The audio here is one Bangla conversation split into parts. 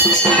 হরে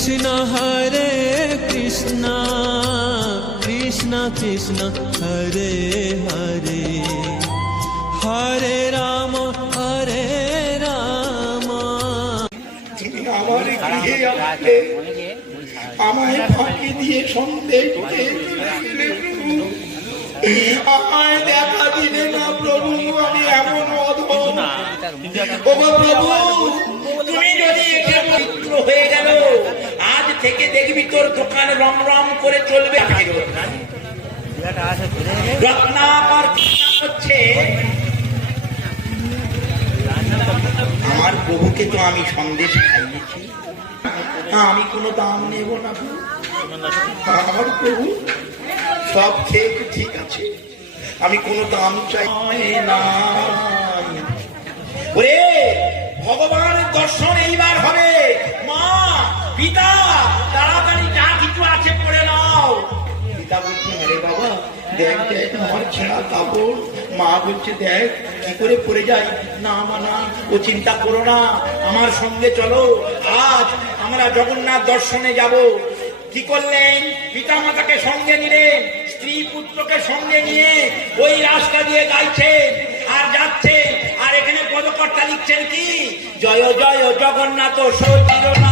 কৃষ্ণ হরে কৃষ্ণ কৃষ্ণ কৃষ্ণ হরে হরে। হরে রাম হরে রাম। আমার গৃহে আসলে আমায় ফাঁকি দিয়ে সন্দেহ। আমায় দেখা দিলে না প্রভু আমি এমন অধম। ওগো প্রভু তুমি যদি এসে পবিত্র হয়ে গেল থেকে দেখবি তোর দোকান রম রম করে চলবে। আমার প্রভুকে তো আমি সন্দেশ খাইয়েছি। আমি কোনো দাম নেব না আমার প্রভু সব খেয়ে ঠিক আছে। আমি কোনো দাম চাই না। ওরে ভগবানের দর্শন এইবার আরে বাবা, দেখ দেখ, আমার ছেঁড়া কাপড়। মা বলছে, দেখ, কি করে পড়ে যাই? না, মা, না, ও চিন্তা করো না, আমার সঙ্গে চলো, আজ আমরা জগন্নাথ দর্শনে যাব। কি করলেন? পিতা মাতাকে সঙ্গে নিলেন, স্ত্রী পুত্রকে সঙ্গে নিয়ে ওই রাস্তা দিয়ে গাইছেন আর যাচ্ছেন। আর এখানে পদকর্তা লিখছেন কি? জয় জয়, জগন্নাথ, সচির নন্দ জয় জয়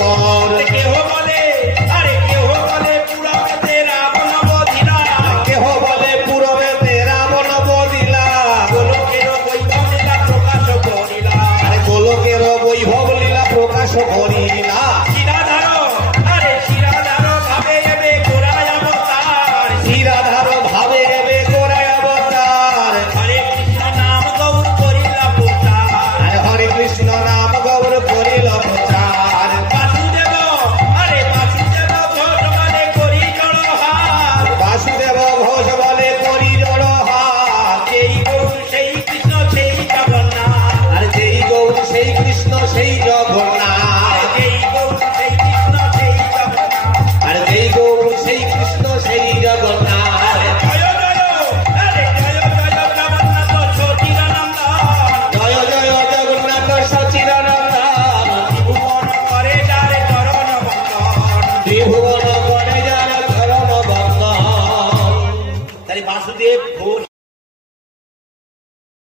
for